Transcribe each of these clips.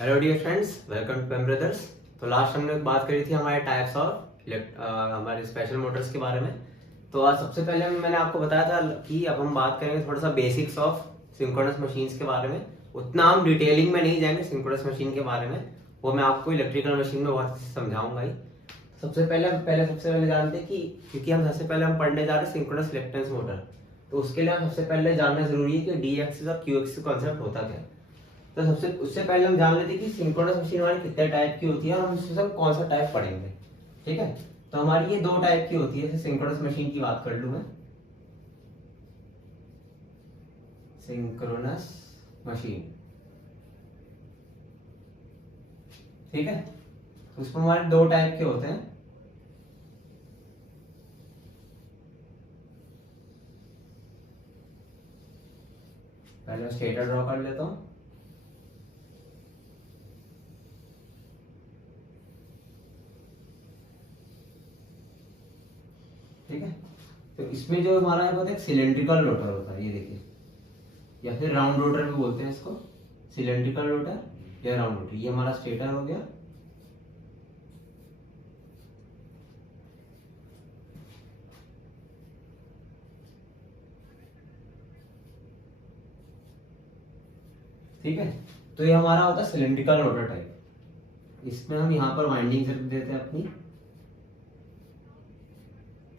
Hello dear friends, welcome to पेम brothers. तो last हमने बात करी थी हमारे टाइप्स ऑफ हमारे स्पेशल मोटर्स के बारे में। तो आज सबसे पहले मैंने आपको बताया था कि अब हम बात करेंगे थोड़ा सा बेसिक्स ऑफ सिंक्रोनस मशीन्स के बारे में। उतना हम डिटेलिंग में नहीं जाएंगे सिंक्रोनस मशीन के बारे में, वो मैं आपको इलेक्ट्रिकल मशीन में बहुत समझाऊंगा ही। सबसे पहले जानते हैं कि क्योंकि हम सबसे पहले हम पढ़ने जा रहे हैं सिंक्रोनस रिलक्टेंस मोटर, तो उसके लिए हम सबसे पहले जानना जरूरी है कि डी एक्सिस और क्यू एक्सिस कॉन्सेप्ट होता क्या है। तो उससे पहले हम जान लेते हैं कि सिंक्रोनस मशीन हमारी कितने टाइप की होती है और हम उसमें से कौन सा टाइप पढ़ेंगे। ठीक है, तो हमारी ये दो टाइप की होती है। जैसे सिंक्रोनस मशीन की बात कर लूं मैं, सिंक्रोनस मशीन, ठीक है, तो उसमें हमारे दो टाइप के होते हैं। पहले मैं स्टेटर ड्रॉ कर लेता हूं। ठीक है, तो इसमें जो हमारा है वो एक सिलेंड्रिकल रोटर होता है, ये देखिए, या फिर राउंड रोटर भी बोलते हैं इसको, सिलेंड्रिकल रोटर या राउंड रोटर। ये हमारा स्टेटर हो गया। ठीक है, तो ये हमारा होता है सिलेंड्रिकल रोटर टाइप। इसमें हम यहाँ पर वाइंडिंग रख देते हैं अपनी।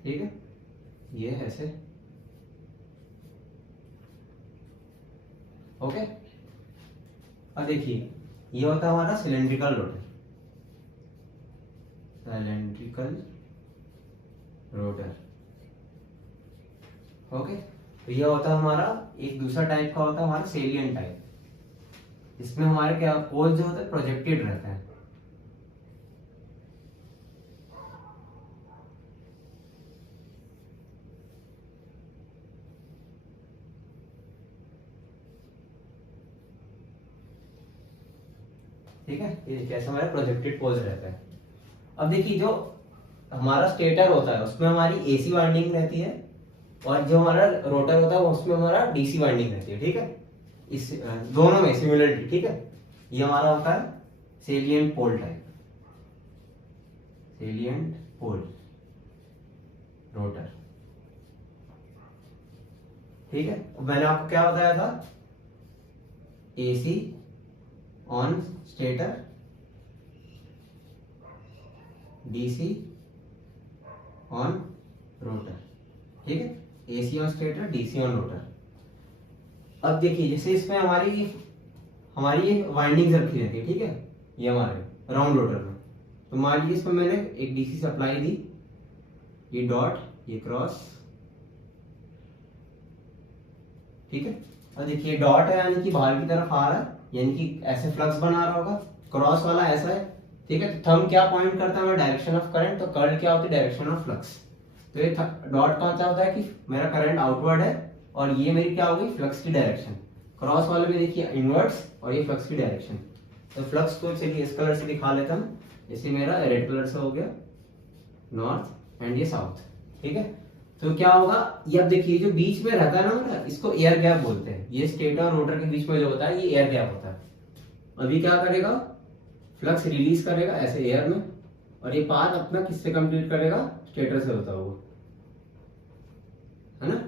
ठीक है, ये है ऐसे। ओके, अब देखिए, ये होता है हमारा cylindrical rotor, cylindrical rotor. Okay, तो ये होता है हमारा एक दूसरा टाइप का होता है हमारा सेलियन टाइप। इसमें हमारे क्या पोल जो होता है प्रोजेक्टेड रहता है। ठीक है, ये देखिए ऐसा हमारा प्रोजेक्टेड पोल्स रहता है। अब देखिए, जो हमारा स्टेटर होता है उसमें हमारी एसी वाइंडिंग रहती है, और जो हमारा रोटर होता है उसमें हमारा डीसी वाइंडिंग रहती है। ठीक है, इस दोनों में सिमिलरिटी। ठीक है, ये हमारा होता है सेलिएंट पोल टाइप, सेलिएंट पोल रोटर। ठीक है, मैंने आपको क्या बताया था, AC on stator, DC on rotor. ठीक है, AC on stator, DC on rotor. अब देखिए, जैसे इसमें हमारी ये वाइंडिंग्स रखी रहती है। ठीक है, ये हमारे राउंड रोटर में, तो मान लीजिए इसमें मैंने एक डीसी सप्लाई दी, ये डॉट, ये क्रॉस। ठीक है, और देखिए डॉट है यानी कि बाहर की तरफ आ रहा है, यानी कि ऐसे फ्लक्स बना रहा होगा। क्रॉस वाला ऐसा है। ठीक है, तो थंब क्या पॉइंट करता है, डायरेक्शन ऑफ करंट, तो कर्ल क्या होती है, डायरेक्शन ऑफ फ्लक्स। तो ये डॉट का क्या होता है कि मेरा करंट आउटवर्ड है और ये मेरी क्या होगी, फ्लक्स की डायरेक्शन। क्रॉस वाले में देखिए इनवर्ड्स और ये फ्लक्स की डायरेक्शन। तो फ्लक्स को चलिए इस कलर से दिखा लेता हूं, जैसे मेरा रेड कलर से हो गया नॉर्थ एंड ये साउथ। ठीक है, तो क्या होगा, ये अब देखिए जो बीच में रहता है ना मेरा, इसको एयर गैप बोलते हैं। ये स्टेटर और रोटर के बीच में जो होता है ये एयर गैप होता है। अभी क्या करेगा, फ्लक्स रिलीज करेगा ऐसे एयर में, और ये पाथ अपना किससे कंप्लीट करेगा, स्टेटर से होता हुआ, है ना,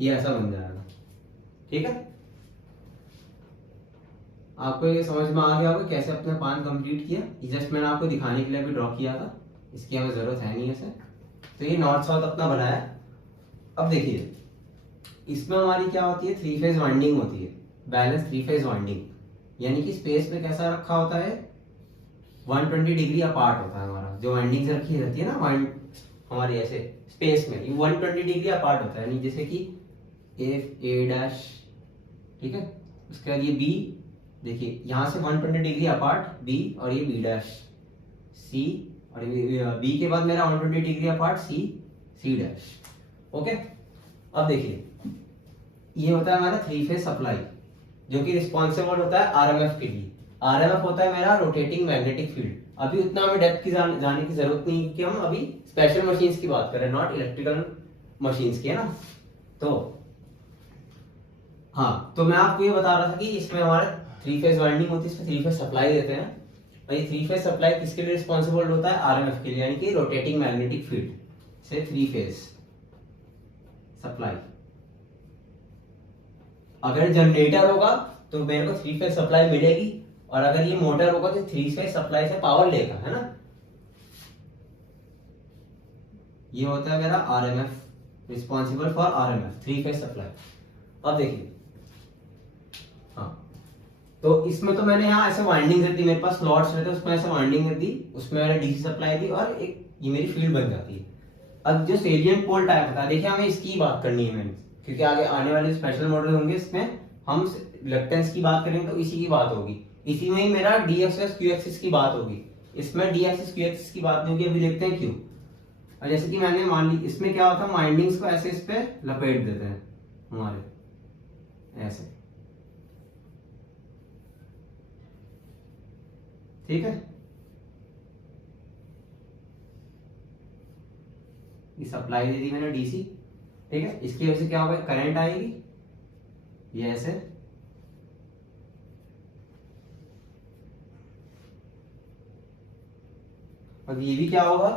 ये ऐसा बन जाएगा। ठीक है, आपको ये समझ में आ गया होगा कैसे अपना पाथ कंप्लीट किया। जस्ट मैंने आपको दिखाने के लिए भी ड्रॉ किया था, इसकी हमें जरूरत है नहीं ऐसे। तो ये नॉर्थ साउथ अपना बनाया। अब देखिए, इसमें हमारी क्या होती है, थ्री फेज वाइंडिंग होती है, बैलेंस थ्री फेज वाइंडिंग, यानी कि स्पेस में कैसा रखा होता है, 120 डिग्री अपार्ट होता है हमारा। जो वाइंडिंग रखी रहती है ना वाइंड हमारी ऐसे स्पेस में, ये 120 डिग्री अपार्ट होता है, यानी जैसे कि ए डैश। ठीक है, उसके बाद ये बी, देखिए यहां से 120 डिग्री अपार्ट बी, और ये बी डैश सी, और बी के बाद मेरा 120 डिग्री अपार्ट सी, सी डैश। ओके, अब देखिए ये होता है हमारा थ्री फेज सप्लाई, जो कि रिस्पॉन्सिबल होता है आरएमएफ के लिए। आरएमएफ होता है मेरा रोटेटिंग मैग्नेटिक फील्ड। अभी उतना हमें डेप्थ की जाने की जरूरत नहीं, क्योंकि हम अभी स्पेशल मशीन्स की बात कर रहे हैं, नॉट इलेक्ट्रिकल मशीन्स की, है ना। तो हाँ, तो मैं आपको ये बता रहा था कि इसमें हमारे 3 फेज वाइंडिंग होती है, इसमें 3 फेज सप्लाई देते हैं। और ये 3 फेज सप्लाई किसके लिए रिस्पॉन्सिबल होता है? आरएमएफ के लिए, यानी कि रोटेटिंग मैग्नेटिक फील्ड से 3 फेज सप्लाई। अगर जनरेटर होगा तो मेरे को 3 फेज सप्लाई मिलेगी, और अगर ये मोटर होगा तो 3 फेज सप्लाई से पावर लेगा, है ना। ये होता है मेरा RMF, responsible for RMF 3 phase supply. अब देखिए, हाँ, तो इसमें तो मैंने यहाँ ऐसे वाइंडिंग कर दी, मेरे पास स्लॉट्स रहते हैं उसमें ऐसे वाइंडिंग कर दी, उसमें मैंने डीसी सप्लाई दी और एक ये मेरी फील्ड बन जाती है। अब जो सेलिएंट पोल टाइप होता है, देखिए हमें इसकी बात करनी है मैंने, क्योंकि आगे आने वाले स्पेशल मॉडल होंगे इसमें हम रिलक्टेंस की बात करेंगे तो इसी की बात होगी, इसी में ही मेरा डी एक्सिस क्यू एक्सिस की बात होगी। इसमें डी एक्सिस क्यू एक्सिस की बात नहीं होगी, अभी देखते हैं क्यों। और जैसे कि मैंने मान ली, इसमें क्या होता है, वाइंडिंग्स को ऐसे इस पे लपेट देते हैं हमारे ऐसे, ठीक है। ये सप्लाई दे दी मैंने डीसी, ठीक है। इसकी वजह से क्या होगा, करंट आएगी ये ऐसे, और ये भी क्या होगा,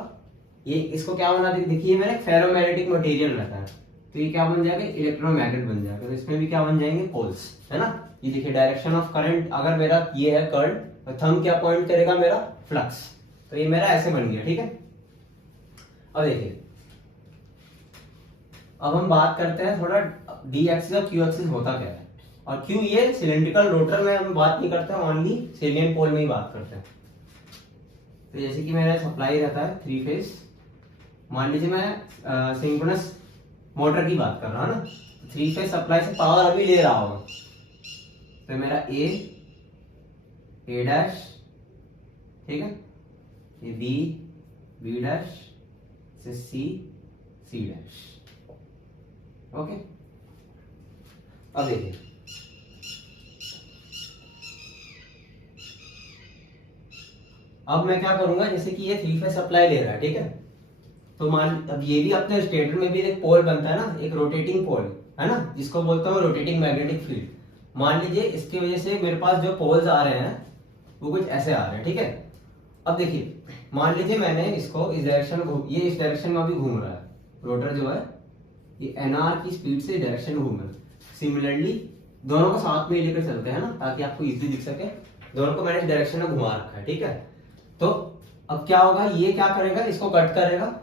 ये इसको क्या बना दे, देखिए मेरा फेरोमैग्नेटिक मटेरियल रहता है, तो ये क्या बन जाएगा, इलेक्ट्रोमैग्नेट बन जाएगा। तो इसमें भी क्या बन जाएंगे, पोल्स, है ना। ये देखिए डायरेक्शन ऑफ करंट, अगर मेरा ये है करंट, तो थंब क्या पॉइंट करेगा, मेरा फ्लक्स, तो ये मेरा ऐसे बन गया, ठीक है। अब देखिए, अब हम बात करते हैं थोड़ा डी एक्सिस और क्यू एक्सिस होता क्या है। और क्यू, ये सिलेंड्रिकल रोटर में हम बात नहीं करते, ओनली सेलिएंट पोल में ही बात करते हैं। तो जैसे कि मेरा सप्लाई रहता है 3 फेज, मान लीजिए मैं सिंक्रोनस मोटर की बात कर रहा हूं ना, 3 फेज सप्लाई से पावर अभी ले रहा होगा, तो मेरा ए डैश, ठीक है, ये बी डैश से सी डैश, ओके। अब देखिए, अब मैं क्या करूंगा, जैसे कि ये 3 फेज सप्लाई ले रहा है, ठीक है, तो मान, अब ये भी अपने स्टेटर में भी एक पोल बनता है ना, एक रोटेटिंग पोल, है ना, जिसको बोलता हूँ रोटेटिंग मैग्नेटिक फील्ड। मान लीजिए इसकी वजह से मेरे पास जो पोल्स आ रहे हैं वो कुछ ऐसे आ रहे हैं, ठीक है। अब देखिए, मान लीजिए मैंने इसको इस डायरेक्शन में, ये इस डायरेक्शन में अभी घूम रहा है रोटर जो है, ये एनआर की स्पीड से डायरेक्शन घूम रहा है। सिमिलरली दोनों को साथ में लेकर चलते हैं ना, ताकि आपको इजीली दिख सके, दोनों को मैंने इस डायरेक्शन में घुमा रखा है, ठीक है। तो अब क्या होगा, ये क्या करेगा, इसको कट करेगा,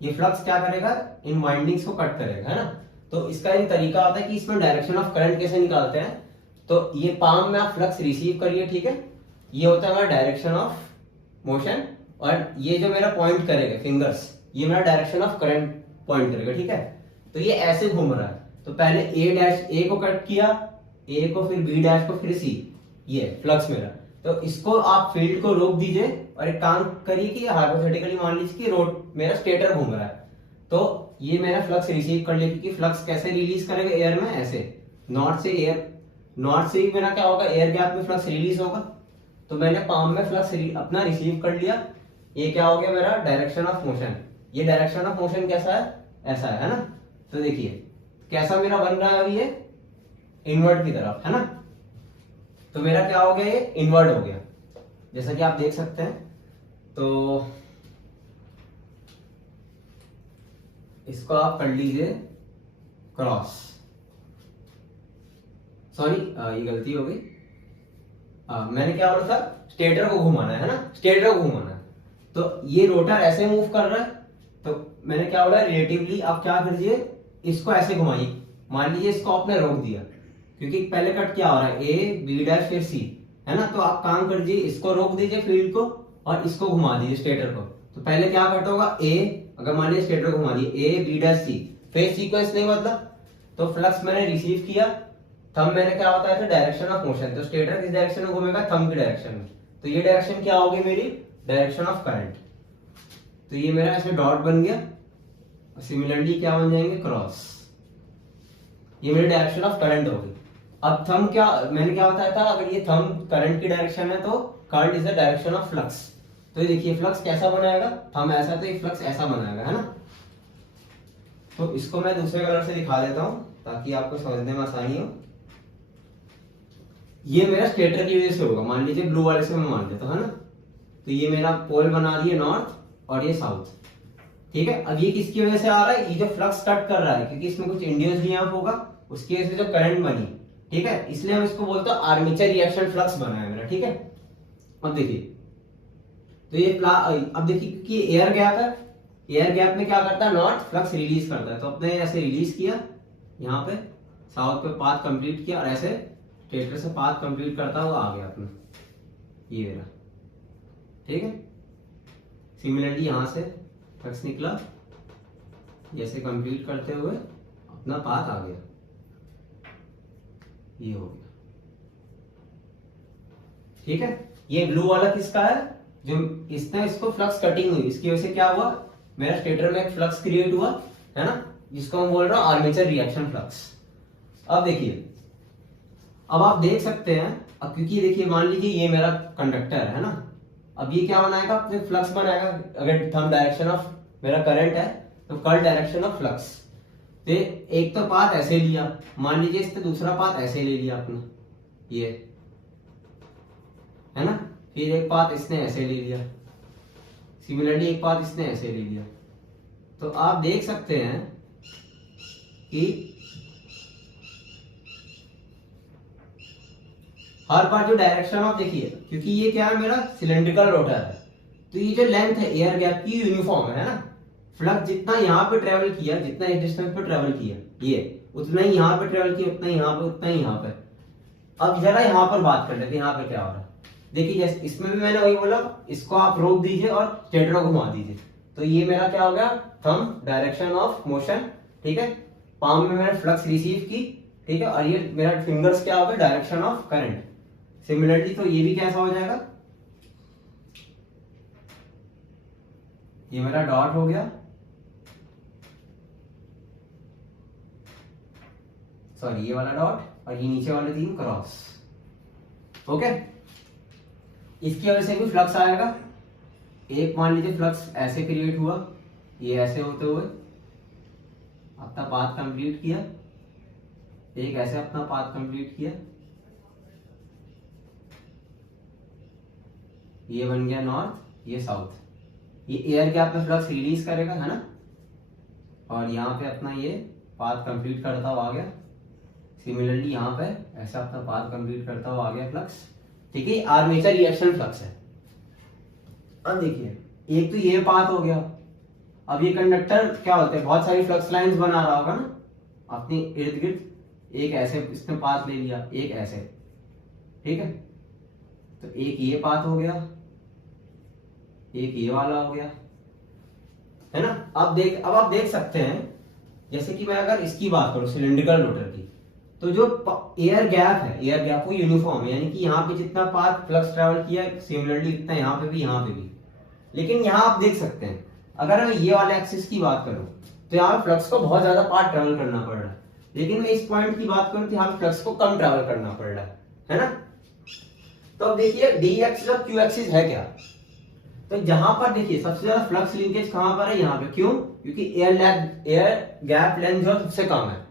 ये फ्लक्स क्या करेगा, इन वाइंडिंग्स को कट करेगा, है ना। तो इसका एक तरीका होता है कि इसमें डायरेक्शन ऑफ करंट कैसे निकालते हैं। तो ये पाम में आप फ्लक्स रिसीव करिए, ठीक है, ये होता है हमारा डायरेक्शन ऑफ मोशन, और ये जो मेरा पॉइंट करेगा फिंगर्स, ये मेरा डायरेक्शन ऑफ करंट पॉइंट करेगा, ठीक है। तो ये ऐसे घूम रहा है, तो पहले ए डैश, ए को कट किया, ए को, फिर बी डैश को, फिर सी, ये फ्लक्स मेरा। तो इसको आप फील्ड को रोक दीजिए और एक काम करिए कि हाइपोथेटिकली मान लीजिए कि रोड मेरा स्टेटर घूम रहा है, तो ये मेरा फ्लक्स रिसीव कर लेगी। कि फ्लक्स कैसे रिलीज करेगा, एयर में ऐसे, नॉर्थ से एयर, नॉर्थ से ही मेरा क्या होगा, एयर गैप में फ्लक्स रिलीज होगा। तो मैंने पाम में फ्लक्स अपना रिसीव कर लिया, ये क्या हो गया मेरा डायरेक्शन ऑफ मोशन। ये डायरेक्शन ऑफ मोशन कैसा है, ऐसा है ना। तो देखिए कैसा मेरा बन रहा है अभी, ये इनवर्ट की तरफ, है ना। तो मेरा क्या हो गया, ये इनवर्ट हो गया, जैसा कि आप देख सकते हैं। तो इसको आप कर लीजिए क्रॉस, सॉरी ये गलती हो गई, मैंने क्या बोला था, स्टेटर को घुमाना है ना, स्टेटर को घुमाना है। तो ये रोटर ऐसे मूव कर रहा है, तो मैंने क्या बोला, रिलेटिवली आप क्या करिए, इसको ऐसे घुमाइए। मान लीजिए इसको आपने रोक दिया, क्योंकि पहले कट क्या हो रहा है, ए बी डैश फिर सी, है ना। तो आप काम कर दीजिए, इसको रोक दीजिए फील्ड को, और इसको घुमा दीजिए स्टेटर को। तो पहले क्या कट होगा, ए, अगर मान लीजिए स्टेटर को घुमा दिए, A B dash C, phase sequence नहीं बदला, तो फ्लक्स मैंने रिसीव किया, थंब मैंने क्या बताया था, डायरेक्शन ऑफ मोशन। तो स्टेटर किस डायरेक्शन में घूमेगा, थंब की डायरेक्शन में। तो ये डायरेक्शन क्या होगी मेरी, डायरेक्शन ऑफ करंट। तो ये मेरा ऐसे डॉट बन गया, सिमिलरली क्या बन जाएंगे, क्रॉस, ये मेरी डायरेक्शन ऑफ करंट होगी। अब थंब क्या, मैंने क्या बताया था, अगर ये थंब करंट की डायरेक्शन है तो current is the direction of flux. तो ये देखिए फ्लक्स कैसा बनाएगा, थंब ऐसा, तो ये फ्लक्स ऐसा बनाएगा, है ना। तो इसको मैं दूसरे कलर से दिखा देता हूं ताकि आपको समझने में आसानी हो। ये मेरा स्टेटर की वजह से होगा, मान लीजिए ब्लू वाले से मैं मान लेता हूं, है ना। तो ये मेरा पोल बना रही है नॉर्थ और ये साउथ, ठीक है। अब ये किसकी वजह से आ रहा है, ये जो फ्लक्स कट कर रहा है, क्योंकि इसमें कुछ इंड्यूस्ड ईएमएफ होगा, उसकी वजह से जो करंट बनी, ठीक है, इसलिए हम इसको बोलते हैं आर्मेचर रिएक्शन फ्लक्स बना है मेरा, ठीक है। अब देखिए, तो ये अब देखिए कि एयर गैप है, एयर गैप में क्या करता है, नॉर्थ फ्लक्स रिलीज करता है, तो अपने ऐसे रिलीज किया, यहाँ पे साउथ पे पाथ कंप्लीट किया, और ऐसे स्टेटर से पाथ कंप्लीट करता हुआ आ गया अपना ये मेरा, ठीक है। सिमिलरली यहां से फ्लक्स निकला, जैसे कंप्लीट करते हुए अपना पाथ आ गया, ये हो गया, ठीक है। ये ब्लू वाला किसका है, जो इसने इसको फ्लक्स कटिंग हुई, इसकी वजह से क्या हुआ, मेरा स्टेटर में एक फ्लक्स क्रिएट हुआ, है ना, जिसको हम बोल रहे हैं आर्मेचर रिएक्शन फ्लक्स। अब देखिए, अब आप देख सकते हैं, अब क्योंकि देखिए मान लीजिए ये मेरा कंडक्टर है ना, अब ये क्या बनाएगा, अपने फ्लक्स बनाएगा, अगर थंब डायरेक्शन ऑफ मेरा करंट है तो कर्ल डायरेक्शन ऑफ फ्लक्स। तो एक तो पाथ ऐसे लिया, मान लीजिए इस पे दूसरा पाथ ऐसे ले लिया अपना, ये है ना, फिर एक पाथ इसने ऐसे ले लिया, सिमिलरली एक पाथ इसने ऐसे ले लिया। तो आप देख सकते हैं कि हर बार जो डायरेक्शन ऑफ, देखिए क्योंकि ये क्या है, मेरा सिलेंड्रिकल रोटर है, तो ये जो लेंथ है एयर गैप की यूनिफॉर्म है ना, फ्लक्स जितना यहाँ पे ट्रेवल किया, जितना इस डिस्टेंस पे ट्रेवल किया, ये उतना ही यहाँ पे ट्रेवल किया, उतना ही यहाँ पे, उतना ही यहाँ पे। अब जरा यहाँ पर बात कर लेते हैं, यहाँ पे क्या हो रहा है। देखिए जैसे इसमें भी मैंने वही बोला, इसको आप रोक दीजिए और स्टेटर को घुमा दीजिए, तो ये मेरा क्या हो गया, थंब डायरेक्शन ऑफ मोशन, ठीक है। पाम में मैंने फ्लक्स रिसीव की, ठीक है, और ये मेरा फिंगर्स क्या हो गया, डायरेक्शन ऑफ करंट। सिमिलरली तो ये भी कैसा हो जाएगा, ये मेरा डॉट हो गया, सॉरी ये वाला डॉट, और ये नीचे वाले तीन क्रॉस, ओके। इसकी वजह से भी फ्लक्स आएगा, एक मान लीजिए फ्लक्स ऐसे क्रिएट हुआ, ये ऐसे होते हुए अपना पाथ कंप्लीट किया, एक ऐसे अपना पाथ कंप्लीट किया, ये बन गया नॉर्थ, ये साउथ। ये एयर गैप में फ्लक्स रिलीज करेगा, है ना, और यहाँ पे अपना ये पाथ कंप्लीट करता हुआ आ गया। सिमिलरली यहाँ पे ऐसा अपना पाथ कंप्लीट करता हुआ आ गया फ्लक्स, ठीक है। आर्मेचर रिएक्शन फ्लक्स है। अब देखिए, एक तो ये पाथ हो गया, अब ये कंडक्टर क्या होते हैं, बहुत सारी फ्लक्स लाइंस बना रहा होगा ना अपनी इर्द गिर्द, एक ऐसे इसने पाथ ले लिया, एक ऐसे, ठीक है। तो एक ये पाथ हो गया, एक ये वाला हो गया, है ना। अब आप देख सकते हैं, जैसे कि मैं अगर इसकी बात करूं सिलिंड्रिकल रोटर की, तो जो एयर गैप है, एयर गैप वो यूनिफॉर्म है, यानी कि यहाँ पे जितना पाथ फ्लक्स ट्रेवल किया सिमिलरली इतना यहाँ पे भी, यहाँ पे भी। लेकिन यहाँ आप देख सकते हैं, अगर मैं ये वाले एक्सिस की बात करूं तो यहाँ पे फ्लक्स को बहुत ज्यादा पाथ ट्रेवल करना पड़ रहा है, लेकिन मैं इस पॉइंट की बात करूं तो यहाँ पे फ्लक्स को कम ट्रेवल करना पड़ रहा है ना। तो अब देखिए डी एक्सिस और क्यू एक्सिस है क्या, तो जहां पर देखिए सबसे ज्यादा फ्लक्स लिंकेज कहां पर है, यहाँ पे। क्यों, क्योंकि एयर गैप लेंथ जो सबसे कम है,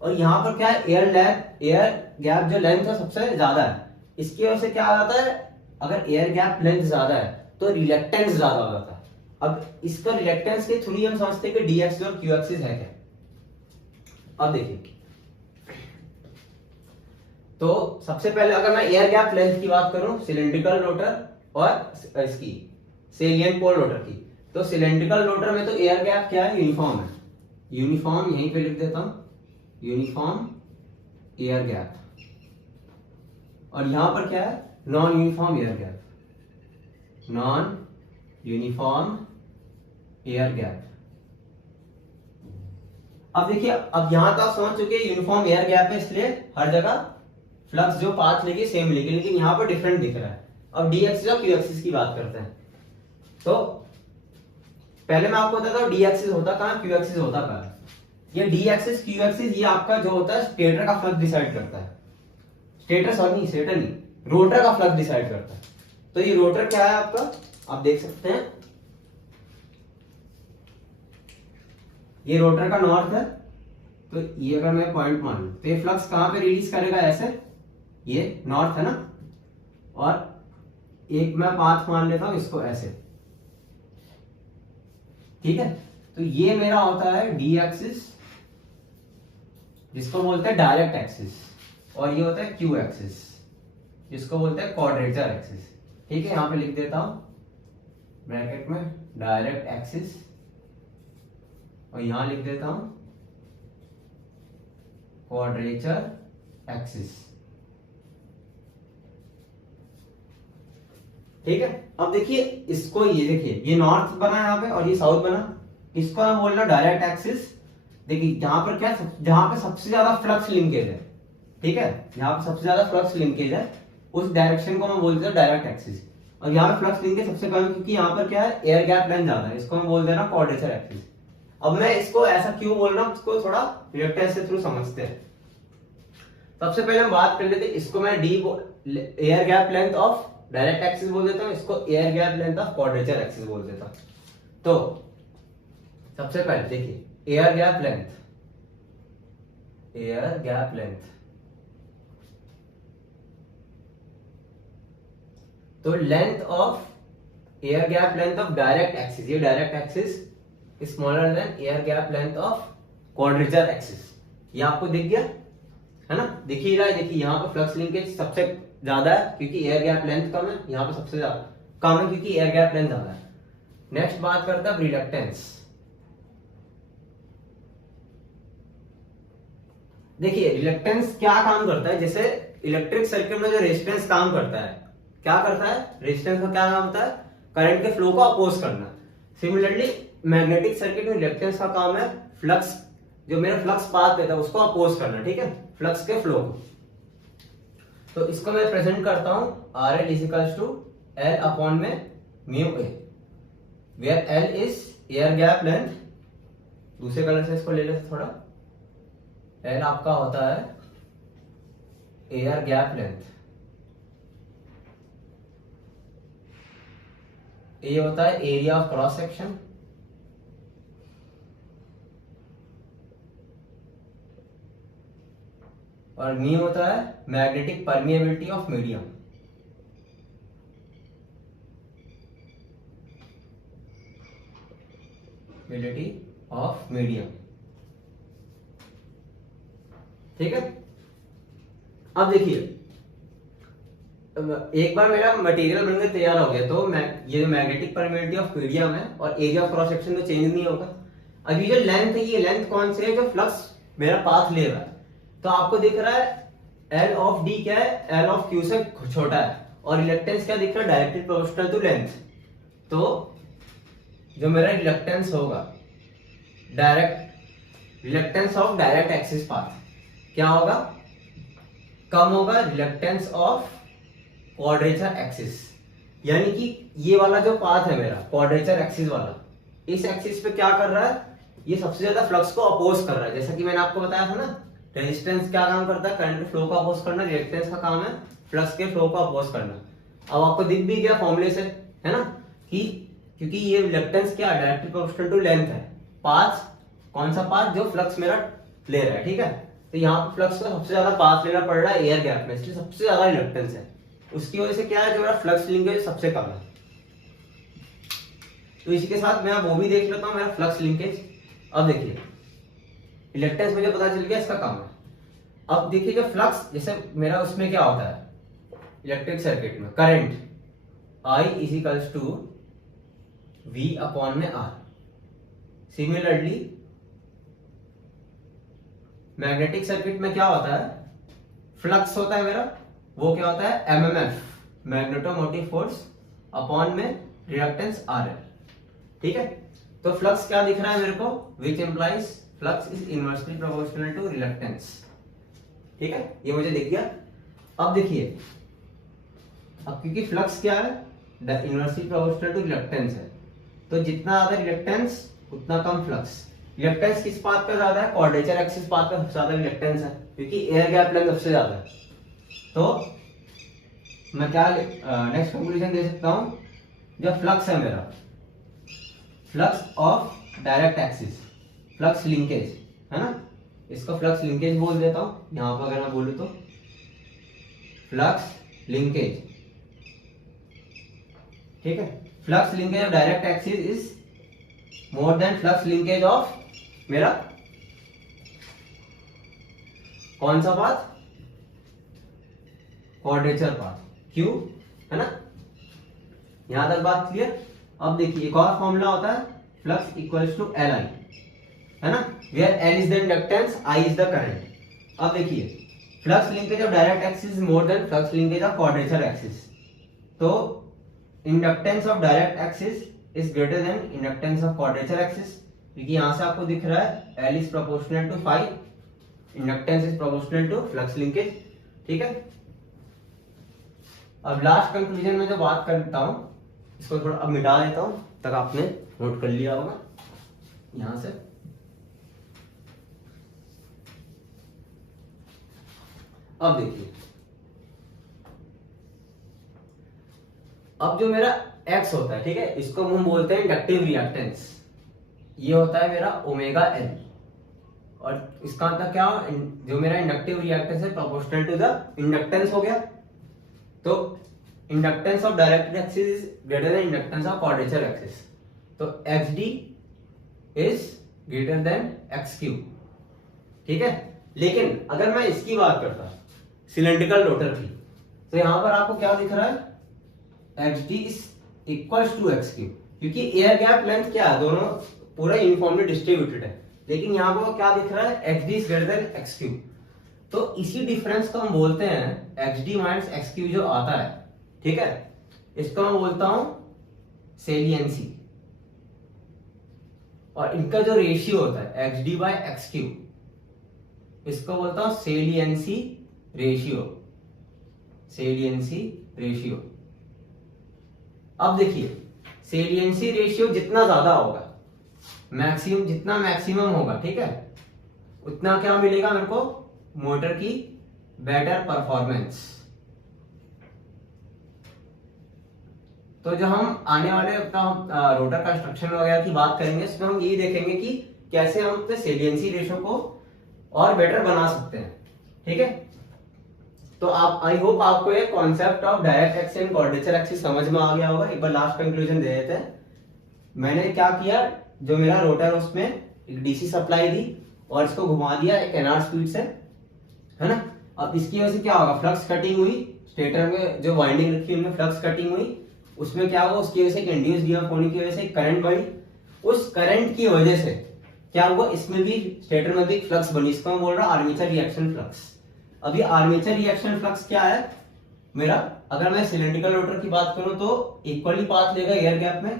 और यहाँ पर क्या है, एयर गैप जो लेंथ है सबसे ज्यादा है। इसकी वजह से क्या आ जाता है, अगर एयर गैप लेंथ ज्यादा है तो रिलेक्टेंस ज्यादा हो जाता है। अब इसका रिलेक्टेंस के थ्रू हम समझते हैं कि डी एक्सिस और क्यू एक्सिस है क्या। अब देखिए, तो सबसे पहले अगर मैं एयर गैप लेंथ की बात करूं सिलिंड्रिकल रोटर और इसकी सेलियन पोल रोटर की, तो सिलिंड्रिकल रोटर में तो एयर गैप क्या है, यूनिफॉर्म है, यूनिफॉर्म यहीं पे लिख देता हूं, यूनिफॉर्म एयर गैप। और यहां पर क्या है, non uniform air gap, non uniform air gap. अब देखिए, अब यहां तो आप समझ चुके हैं यूनिफॉर्म एयर गैप है, इसलिए हर जगह फ्लक्स जो पाथ लेके सेम लेके, लेकिन यहां पर डिफरेंट दिख रहा है। अब डी एक्सिस और क्यू एक्सिस की बात करते हैं, तो पहले मैं आपको बताता हूं डी एक्सिस होता कहां, क्यू एक्सिस होता कहां। ये डी एक्सिस क्यू एक्सिस ये आपका जो होता है स्टेटर का फ्लक्स डिसाइड करता है, स्टेटर नहीं, रोटर का फ्लक्स डिसाइड करता है। तो ये रोटर क्या है आपका, आप देख सकते हैं, ये रोटर का नॉर्थ है, तो ये अगर मैं पॉइंट मान लूं तो ये फ्लक्स कहां पे रिलीज करेगा, ऐसे, ये नॉर्थ है ना, और एक मैं पाथ मान लेता हूं इसको ऐसे, ठीक है। तो ये मेरा होता है डी एक्सिस, जिसको बोलते हैं डायरेक्ट एक्सिस, और ये होता है क्यू एक्सिस, जिसको बोलते हैं क्वाड्रेचर एक्सिस। ठीक है, यहां पे लिख देता हूं ब्रैकेट में डायरेक्ट एक्सिस, और यहां लिख देता हूं क्वाड्रेचर एक्सिस। ठीक है, अब देखिए इसको, ये देखिए ये नॉर्थ बना यहाँ पे और ये साउथ बना, इसको मैं बोल रहा हूँ डायरेक्ट एक्सिस। देखिए यहाँ पर क्या, जहां पे सबसे ज्यादा फ्लक्स लिंकेज है, ठीक है, जहां पे सबसे ज्यादा फ्लक्स लिंकेज है उस डायरेक्शन को मैं बोल देता हूँ डायरेक्ट एक्सिस। और यहाँ पे फ्लक्स लिंकेज सबसे कम है क्योंकि यहाँ पर क्या है, एयर गैप लेंथ ज्यादा है, इसको मैं बोल दे रहा हूँ क्वाड्रेचर एक्सिस। अब मैं इसको ऐसा क्यों बोल रहा हूँ, इसको थोड़ा रिएक्टेंस के थ्रू समझते हैं। सबसे पहले हम बात कर लेते हैं, इसको मैं the air gap length of direct axis बोल देता हूँ, इसको air gap length of quadrature axis बोल देता हूँ। तो सबसे पहले देखिए air gap length, air gap length, तो length of air gap length of direct axis, ये direct axis smaller than air gap length of quadrature axis. ये आपको दिख गया है ना, दिख ही रहा है। देखिए यहाँ पर फ्लक्स लिंकेज सबसे ज्यादा है क्योंकि एयर गैप लेंथ कम है, यहाँ पे सबसे ज्यादा कम है क्योंकि एयर गैप लेंथ ज्यादा है। नेक्स्ट बात करते हैं रिलक्टेंस। देखिए रिलक्टेंस क्या काम करता है, जैसे इलेक्ट्रिक सर्किट में जो रेजिस्टेंस काम करता है, क्या करता है, रेजिस्टेंस का क्या काम होता है, करंट के फ्लो को अपोज करना। सिमिलरली मैग्नेटिक सर्किट में रिलक्टेंस का काम है फ्लक्स, जो मेरा फ्लक्स पाथ देता है उसको अपोज करना, ठीक है, फ्लक्स के फ्लो को। तो इसको मैं प्रेजेंट करता हूं R L equals to L upon में mu A, where L is air gap length, दूसरे कलर से इसको ले लेते थोड़ा, एल आपका होता है एयर गैप लेंथ, ए होता है एरिया ऑफ क्रॉस सेक्शन, और म्यू होता है magnetic permeability of medium. Of medium, ठीक है। अब देखिए एक बार मेरा मटेरियल बनकर तैयार हो गया तो ये जो मैग्नेटिक परमिएबिलिटी ऑफ मीडियम है और एरिया ऑफ क्रॉस सेक्शन तो चेंज नहीं होगा। अब ये जो लेंथ है, ये लेंथ कौन सी है, जो फ्लक्स मेरा पाथ ले रहा है, तो आपको दिख रहा है एल ऑफ डी क्या है, एल ऑफ क्यू से छोटा है, और रिलक्टेंस क्या दिख रहा है, डायरेक्टली प्रोपोर्शनल टू लेंथ। तो जो मेरा रिलक्टेंस होगा, direct reluctance of direct axis path क्या होगा, कम होगा रिलक्टेंस ऑफ क्वाड्रेचर एक्सिस। यानी कि ये वाला जो पाथ है मेरा क्वाड्रेचर एक्सिस वाला, इस एक्सिस पे क्या कर रहा है, ये सबसे ज्यादा फ्लक्स को अपोज कर रहा है। जैसा कि मैंने आपको बताया था ना, रेजिस्टेंस क्या काम करता है, करंट के फ्लो को अपोज करना, रिएक्टेंस का काम है फ्लक्स के फ्लो को अपोज करना। अब आपको दिख भी गया फॉर्मूले से, है ना, कि क्योंकि ये रिलक्टेंस क्या डायरेक्टली प्रोपोर्शनल टू लेंथ है, पाथ कौन सा पाथ, जो फ्लक्स मेरा ले रहा है, ठीक है। तो यहाँ पे फ्लक्स को सबसे ज्यादा पाथ लेना पड़ रहा है एयर गैप में, इसलिए सबसे ज्यादा रिलक्टेंस है। उसकी वजह से क्या है, जो मेरा फ्लक्स लिंकेज सबसे कम है। तो इसी के साथ मैं वो भी देख लेता हूँ मेरा फ्लक्स लिंकेज। अब देखिए रिलक्टेंस मुझे पता चल गया, इसका काम है। अब देखिए जो फ्लक्स, जैसे मेरा उसमें क्या होता है इलेक्ट्रिक सर्किट में, current I is equals to V upon में R। सिमिलरली मैग्नेटिक सर्किट में क्या होता है, फ्लक्स होता है मेरा, वो क्या होता है MMF, मैग्नेटोमोटिव फोर्स अपॉन में रिएक्टेंस RL, ठीक है। तो फ्लक्स क्या दिख रहा है मेरे को, which implies flux is inversely proportional to reluctance, ठीक है, ये मुझे दिख गया। अब देखिए, अब क्योंकि फ्लक्स क्या है, इनवर्सली प्रोपोर्शनल टू रिलक्टेंस है, तो जितना ज्यादा रिलक्टेंस उतना कम फ्लक्स। रिलक्टेंस किस पाथ पे ज्यादा है, क्वाड्रेचर एक्सिस पाथ पे सबसे ज्यादा रिलक्टेंस है, क्योंकि एयर गैप लेंथ सबसे ज्यादा है। तो मैं क्या नेक्स्ट कंक्लूजन दे सकता हूं, जो फ्लक्स है मेरा, flux of direct axis, flux linkage है ना, इसको फ्लक्स लिंकेज बोल देता हूं। यहां पर अगर मैं बोलूं तो फ्लक्स लिंकेज, ठीक है। Flux linkage of direct axis is more than flux linkage of मेरा कौन सा पाथ, क्वाड्रेचर पाथ, क्यों, है ना। यहां तक बात क्लियर। अब देखिए एक और फॉर्मूला होता है flux equals to L I, है ना, where L is the inductance, I is the current. अब देखिए flux linkage of direct axis more than flux linkage of quadrature axis, तो inductance of direct axis is greater than inductance of quadrature axis, क्योंकि यहां से आपको दिख रहा है L is proportional to phi, inductance is proportional to flux linkage, ठीक है। अब लास्ट कंक्लूजन में जो बात करता हूं इसको थोड़ा अब मिटा देता हूं, तक आपने नोट कर लिया होगा यहां से। अब देखिए, अब जो मेरा x होता है, ठीक है, इसको हम बोलते हैं इंडक्टिव रिएक्टेंस, ये होता है मेरा ओमेगा एल, और इसका मतलब क्या, जो मेरा इंडक्टिव रिएक्टेंस है प्रोपोर्शनल टू द इंडक्टेंस हो गया। तो inductance of direct axis is greater than inductance of quadrature axis, तो xd is greater then x cube, ठीक है। लेकिन अगर मैं इसकी बात करता सिलेंड्रिकल रोटर की, तो यहां पर आपको क्या दिख रहा है, xd is equals to x cube, क्योंकि एयर गैप लेंथ क्या है, दोनों पूरा यूनिफॉर्मली डिस्ट्रीब्यूटेड है, लेकिन यहां पर क्या दिख रहा है, xd is greater then x cube. तो इसी डिफरेंस को हम बोलते हैं xd माइनस x क्यूब जो आता है, ठीक है, इसको मैं बोलता हूं सेलियंसी, और इनका जो रेशियो होता है xd बाय x क्यूब, इसको बोलता हूं सेलियंसी रेशियो, सेलियंसी रेशियो। अब देखिए सेलियंसी रेशियो जितना ज्यादा होगा, मैक्सिमम जितना मैक्सिमम होगा, ठीक है, उतना क्या मिलेगा मेरे को, मोटर की बेटर परफॉर्मेंस। तो जो हम आने वाले अपना रोटर कंस्ट्रक्शन वगैरह की बात करेंगे, इसमें हम यही देखेंगे कि कैसे हम अपने सेलियंसी रेशियो को और बेटर बना सकते हैं, ठीक है। तो आप, आई होप आपको ये concept of direct axis and quadrature axis समझ में आ गया होगा। एक बार लास्ट कंक्लूजन दे देते हैं। मैंने क्या किया, जो मेरा रोटर उसमें एक डीसी सप्लाई दी और इसको घुमा दिया एक एनआर स्पीड से, है ना। अब इसकी वजह से क्या होगा, फ्लक्स कटिंग हुई, स्टेटर में जो वाइंडिंग रखी उनमें फ्लक्स कटिंग हुई, उसमें क्या हुआ, उसकी वजह से इंड्यूस ईएमएफ होने की वजह से करंट बढ़ी, उस करंट की वजह से क्या हुआ, इसमें भी स्टेटर में भी फ्लक्स बनी, इसको मैं बोल रहा हूं आर्मेचर रिएक्शन फ्लक्स। अभी आर्मेचर रिएक्शन फ्लक्स क्या है मेरा, अगर मैं सिलेंड्रिकल रोटर की बात करूं तो इक्वली पाथ लेगा एयर गैप में,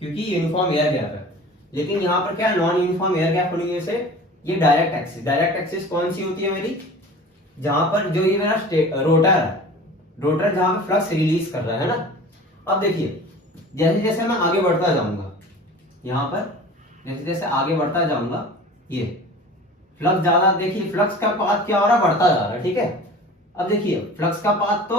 क्योंकि यूनिफॉर्म एयर गैप है। लेकिन यहाँ पर क्या है, नॉन यूनिफॉर्म एयर गैप होने की वजह से ये डायरेक्ट एक्सिस कौन सी होती है मेरी, जहां पर जो ये मेरा रोटर है, रोटर जहां पे फ्लक्स रिलीज कर रहा है ना। अब देखिए जैसे जैसे मैं आगे बढ़ता जाऊंगा, यहां पर जैसे जैसे आगे बढ़ता जाऊंगा, ये फ्लक्स ज्यादा, देखिए फ्लक्स का पाथ क्या हो रहा है, बढ़ता जा रहा है, ठीक है। अब देखिए फ्लक्स का पाथ तो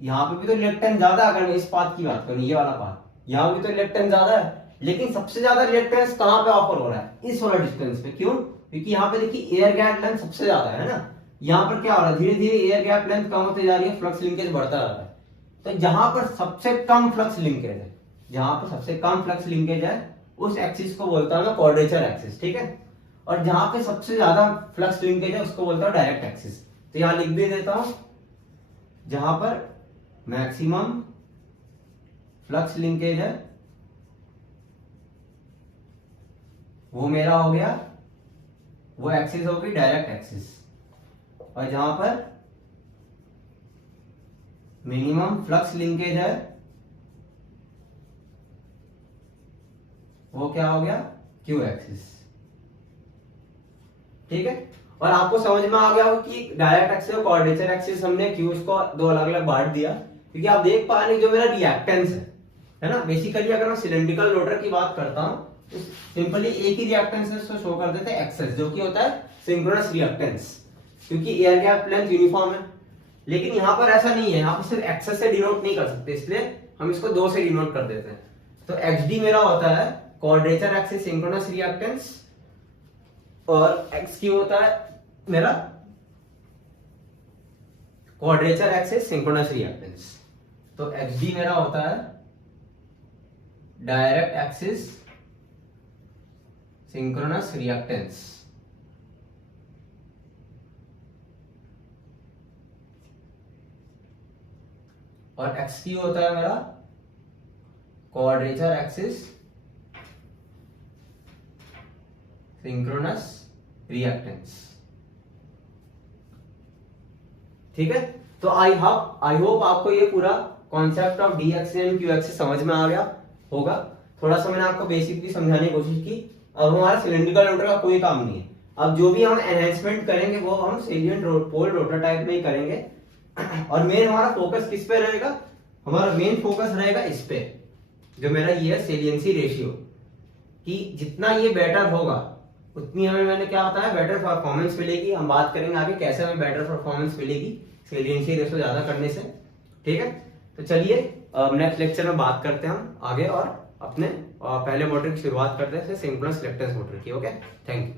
यहाँ पे भी तो रिएक्टेंस ज्यादा, अगर मैं इस पाथ की बात करूं, ये वाला पाथ, यहाँ भी तो रिएक्टेंस ज्यादा है, लेकिन सबसे ज्यादा रिएक्टेंस कहां पे ऑफर हो रहा है, इस वाला डिस्टेंस पे। क्यों, क्योंकि यहाँ पे देखिए एयर गैप लेंथ सबसे ज्यादा है ना। यहाँ पर क्या हो रहा है, धीरे धीरे एयर गैप लेंथ कम होते जा रही है, फ्लक्स लिंकेज बढ़ता जा रहा है। तो जहां पर सबसे कम फ्लक्स लिंकेज है, जहां पर सबसे कम फ्लक्स लिंकेज है, उस एक्सिस को बोलता हूं मैं क्वाड्रेचर एक्सिस, ठीक है। और जहां पे सबसे ज्यादा फ्लक्स लिंकेज है उसको बोलता हूं डायरेक्ट एक्सिस। तो यहां लिख भी देता हूं, जहां पर मैक्सिमम फ्लक्स लिंकेज है वो मेरा हो गया, वो एक्सिस होगी डायरेक्ट एक्सिस, और जहां पर मिनिमम फ्लक्स लिंकेज है वो क्या हो गया, क्यू एक्सिस, ठीक है। और आपको समझ में आ गया होगा कि डायरेक्ट एक्सिस और क्वाड्रेचर एक्सिस हमने क्यों इसको दो अलग अलग बांट दिया, क्योंकि आप देख पा रहे हैं जो मेरा रिएक्टेंस है ना। बेसिकली अगर मैं सिलेंड्रिकल रोटर की बात करता हूं तो सिंपली एक ही रिएक्टेंस से शो कर देते हैं एक्सेस, जो कि होता है सिंक्रोनस रिएक्टेंस, क्योंकि एयर गैप लेंथ यूनिफॉर्म है। लेकिन यहाँ पर ऐसा नहीं है, यहाँ पर सिर्फ एक्सेस से डिनोट नहीं कर सकते, इसलिए हम इसको दो से डिनोट कर देते हैं। तो XD मेरा होता है क्वाड्रेचर एक्सिस सिंक्रोनस रिएक्टेंस, और XQ होता है मेरा क्वाड्रेचर एक्सिस सिंक्रोनस रिएक्टेंस। तो XD मेरा होता है डायरेक्ट एक्सिस सिंक्रोनस रिएक्टेंस, और XT होता है मेरा क्वाड्रेचर एक्सिस सिंक्रोनस रिएक्टेंस। ठीक है, तो आई होप आपको ये पूरा concept of D axis and Q axis समझ में आ गया होगा। थोड़ा सा मैंने आपको बेसिक भी समझाने की कोशिश की। अब हमारा सिलिंड्रिकल रोटर का कोई काम नहीं है। अब जो भी हम एनहेंसमेंट करेंगे वो हम सेलिएंट पोल रोटर टाइप में ही करेंगे। और मेन हमारा फोकस किस पे रहेगा? हमारा मेन फोकस रहेगा इस पे, जो मेरा ये है सेलियंसी रेशियो, कि जितना ये बेटर होगा उतनी हमें, मैंने क्या बताया, बेटर परफॉर्मेंस मिलेगी। हम बात करेंगे आगे कैसे हमें बेटर परफॉर्मेंस मिलेगी सेलियंसी रेशियो ज्यादा करने से। ठीक है, तो चलिए नेक्स्ट लेक्चर में बात करते हैं हम आगे, और अपने पहले मोटर की शुरुआत करते हैं सिंक्रोनस रिएक्टेंस मोटर की। Okay, thank you.